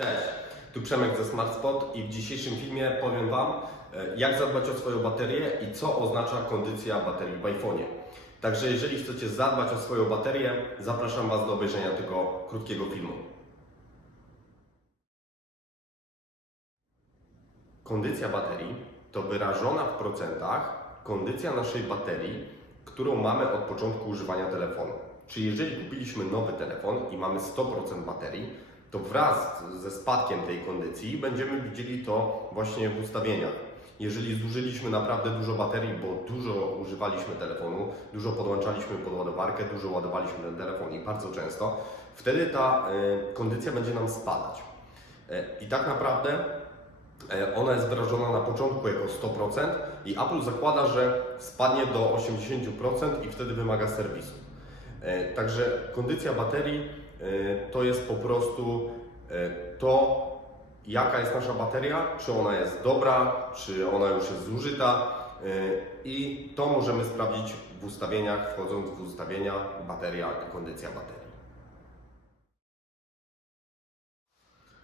Cześć, tu Przemek ze SmartSpot i w dzisiejszym filmie powiem Wam, e, jak zadbać o swoją baterię i co oznacza kondycja baterii w iPhone'ie. Także jeżeli chcecie zadbać o swoją baterię, zapraszam Was do obejrzenia tego krótkiego filmu. Kondycja baterii to wyrażona w procentach kondycja naszej baterii, którą mamy od początku używania telefonu. Czyli jeżeli kupiliśmy nowy telefon i mamy 100% baterii, to wraz ze spadkiem tej kondycji będziemy widzieli to właśnie w ustawieniach. Jeżeli zużyliśmy naprawdę dużo baterii, bo dużo używaliśmy telefonu, dużo podłączaliśmy pod ładowarkę, dużo ładowaliśmy ten telefon i bardzo często, wtedy ta y, kondycja będzie nam spadać. E, I tak naprawdę E, Ona jest wyrażona na początku jako 100% i Apple zakłada, że spadnie do 80% i wtedy wymaga serwisu. E, Także kondycja baterii e, to jest po prostu e, to, jaka jest nasza bateria, czy ona jest dobra, czy ona już jest zużyta e, i to możemy sprawdzić w ustawieniach, wchodząc w ustawienia bateria i kondycja baterii.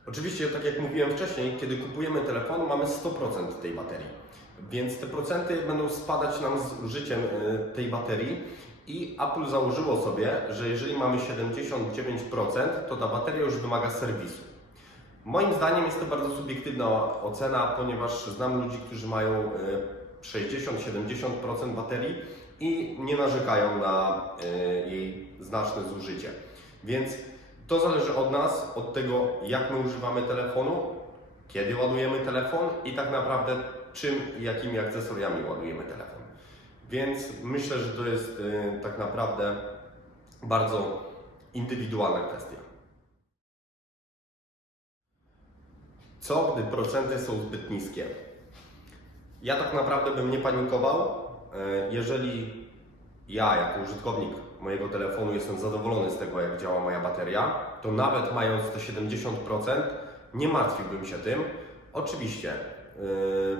Oczywiście, tak jak mówiłem wcześniej, kiedy kupujemy telefon, mamy 100% tej baterii, więc te procenty będą spadać nam z użyciem tej baterii i Apple założyło sobie, że jeżeli mamy 79%, to ta bateria już wymaga serwisu. Moim zdaniem jest to bardzo subiektywna ocena, ponieważ znam ludzi, którzy mają y, 60-70% baterii i nie narzekają na y, jej znaczne zużycie. Więc to zależy od nas, od tego, jak my używamy telefonu, kiedy ładujemy telefon i tak naprawdę czym i jakimi akcesoriami ładujemy telefon. Więc myślę, że to jest y, tak naprawdę bardzo indywidualna kwestia. Co, gdy procenty są zbyt niskie? Ja tak naprawdę bym nie panikował, y, jeżeli ja jako użytkownik mojego telefonu jestem zadowolony z tego, jak działa moja bateria, to nawet mając te 70%, nie martwiłbym się tym. Oczywiście,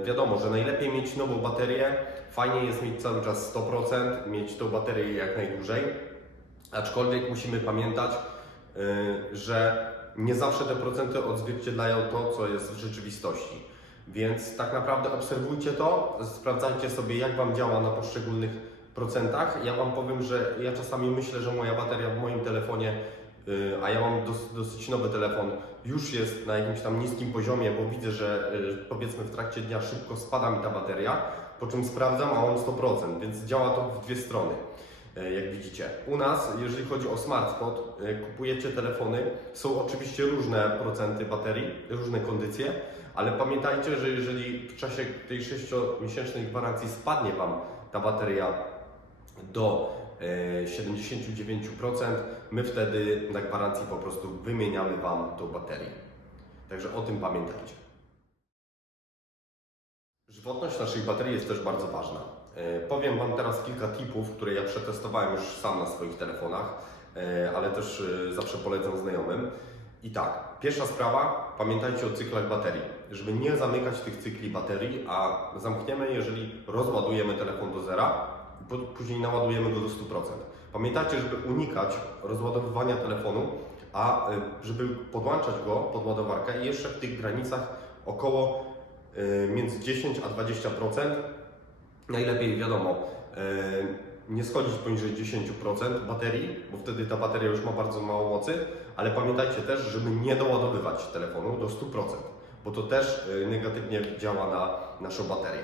wiadomo, że najlepiej mieć nową baterię, fajnie jest mieć cały czas 100%, mieć tą baterię jak najdłużej, aczkolwiek musimy pamiętać, yy, że nie zawsze te procenty odzwierciedlają to, co jest w rzeczywistości. Więc tak naprawdę obserwujcie to, sprawdzajcie sobie, jak Wam działa na poszczególnych procentach. Ja Wam powiem, że ja czasami myślę, że moja bateria w moim telefonie, yy, a ja mam dos, dosyć nowy telefon, już jest na jakimś tam niskim poziomie, bo widzę, że yy, powiedzmy w trakcie dnia szybko spada mi ta bateria, po czym sprawdzam, a on 100%, więc działa to w dwie strony. yy, Jak widzicie, u nas, jeżeli chodzi o SmartSpot, kupujecie telefony, są oczywiście różne procenty baterii, różne kondycje, ale pamiętajcie, że jeżeli w czasie tej 6-miesięcznej gwarancji spadnie Wam ta bateria do 79%, my wtedy na gwarancji po prostu wymieniamy Wam tą baterię. Także o tym pamiętajcie. Żywotność naszych baterii jest też bardzo ważna. E, Powiem Wam teraz kilka tipów, które ja przetestowałem już sam na swoich telefonach, e, ale też e, zawsze polecam znajomym. I tak, pierwsza sprawa, pamiętajcie o cyklach baterii, żeby nie zamykać tych cykli baterii, a zamkniemy, jeżeli rozładujemy telefon do zera, później naładujemy go do 100%. Pamiętajcie, żeby unikać rozładowywania telefonu, a y, żeby podłączać go pod ładowarkę jeszcze w tych granicach około y, między 10 a 20%. Najlepiej wiadomo, y, nie schodzić poniżej 10% baterii, bo wtedy ta bateria już ma bardzo mało mocy, ale pamiętajcie też, żeby nie doładowywać telefonu do 100%, bo to też negatywnie działa na naszą baterię.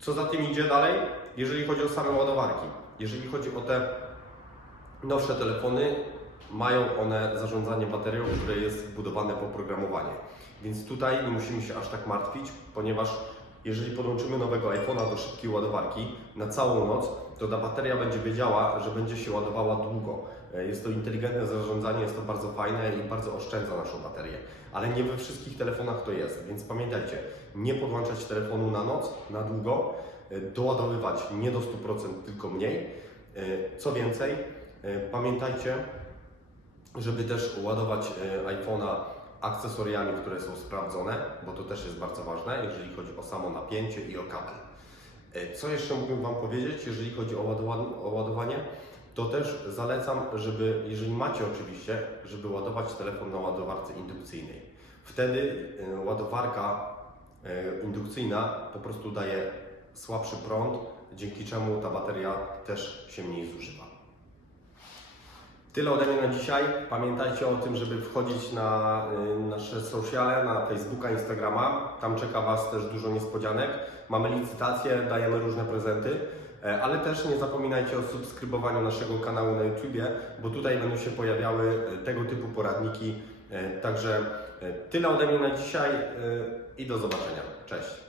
Co za tym idzie dalej? Jeżeli chodzi o same ładowarki, jeżeli chodzi o te nowsze telefony, mają one zarządzanie baterią, które jest wbudowane w oprogramowanie. Więc tutaj nie musimy się aż tak martwić, ponieważ jeżeli podłączymy nowego iPhone'a do szybkiej ładowarki na całą noc, to ta bateria będzie wiedziała, że będzie się ładowała długo. E, Jest to inteligentne zarządzanie, jest to bardzo fajne i bardzo oszczędza naszą baterię. Ale nie we wszystkich telefonach to jest, więc pamiętajcie, nie podłączać telefonu na noc, na długo, doładowywać nie do 100%, tylko mniej. E, Co więcej, e, pamiętajcie, żeby też ładować e, iPhone'a akcesoriami, które są sprawdzone, bo to też jest bardzo ważne, jeżeli chodzi o samo napięcie i o kabel. Co jeszcze mógłbym Wam powiedzieć, jeżeli chodzi o o ładowanie? to też zalecam, żeby, jeżeli macie oczywiście, żeby ładować telefon na ładowarce indukcyjnej. Wtedy ładowarka indukcyjna po prostu daje słabszy prąd, dzięki czemu ta bateria też się mniej zużywa. Tyle ode mnie na dzisiaj. Pamiętajcie o tym, żeby wchodzić na y, nasze sociale, na Facebooka, Instagrama. Tam czeka Was też dużo niespodzianek. Mamy licytacje, dajemy różne prezenty. E, Ale też nie zapominajcie o subskrybowaniu naszego kanału na YouTubie, bo tutaj będą się pojawiały e, tego typu poradniki. E, Także tyle ode mnie na dzisiaj i do zobaczenia. Cześć!